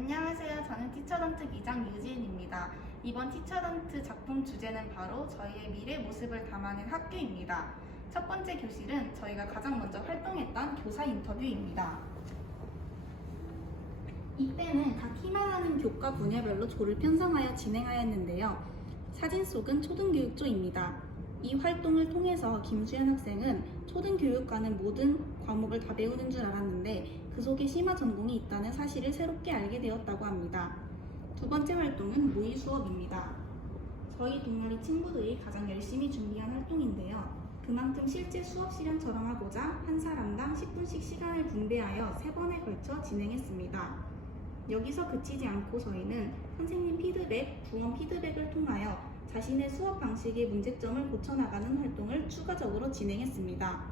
안녕하세요. 저는 티처던트 기장 유지은입니다. 이번 티처던트 작품 주제는 바로 저희의 미래 모습을 담아낸 학교입니다. 첫 번째 교실은 저희가 가장 먼저 활동했던 교사 인터뷰입니다. 이때는 각 희망하는 교과 분야별로 조를 편성하여 진행하였는데요. 사진 속은 초등교육조입니다. 이 활동을 통해서 김수현 학생은 초등교육과는 모든 과목을 다 배우는 줄 알았는데 그 속에 심화 전공이 있다는 사실을 새롭게 알게 되었다고 합니다. 두 번째 활동은 모의 수업입니다. 저희 동아리 친구들이 가장 열심히 준비한 활동인데요. 그만큼 실제 수업 실현처럼 하고자 한 사람당 10분씩 시간을 분배하여 세 번에 걸쳐 진행했습니다. 여기서 그치지 않고 저희는 선생님 피드백, 부원 피드백을 통하여 자신의 수업 방식의 문제점을 고쳐나가는 활동을 추가적으로 진행했습니다.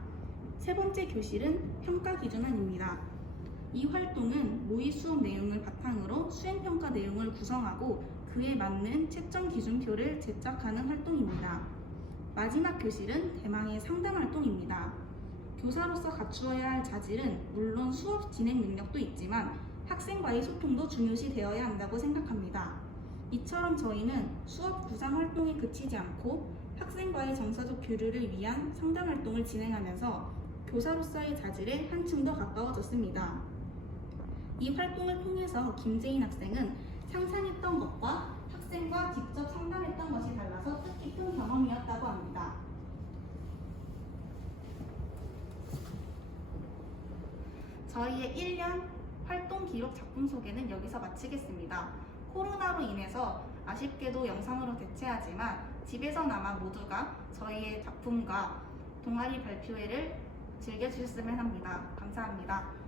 세 번째 교실은 평가 기준안입니다. 이 활동은 모의 수업 내용을 바탕으로 수행평가 내용을 구성하고 그에 맞는 채점 기준표를 제작하는 활동입니다. 마지막 교실은 대망의 상담 활동입니다. 교사로서 갖추어야 할 자질은 물론 수업 진행 능력도 있지만 학생과의 소통도 중요시 되어야 한다고 생각합니다. 이처럼 저희는 수업 구상 활동에 그치지 않고 학생과의 정서적 교류를 위한 상담 활동을 진행하면서 교사로서의 자질에 한층 더 가까워졌습니다. 이 활동을 통해서 김재인 학생은 상상했던 것과 학생과 직접 상담했던 것이 달라서 뜻깊은 경험이었다고 합니다. 저희의 1년 활동 기록 작품 소개는 여기서 마치겠습니다. 코로나로 인해서 아쉽게도 영상으로 대체하지만 집에서나마 모두가 저희의 작품과 동아리 발표회를 즐겨주셨으면 합니다. 감사합니다.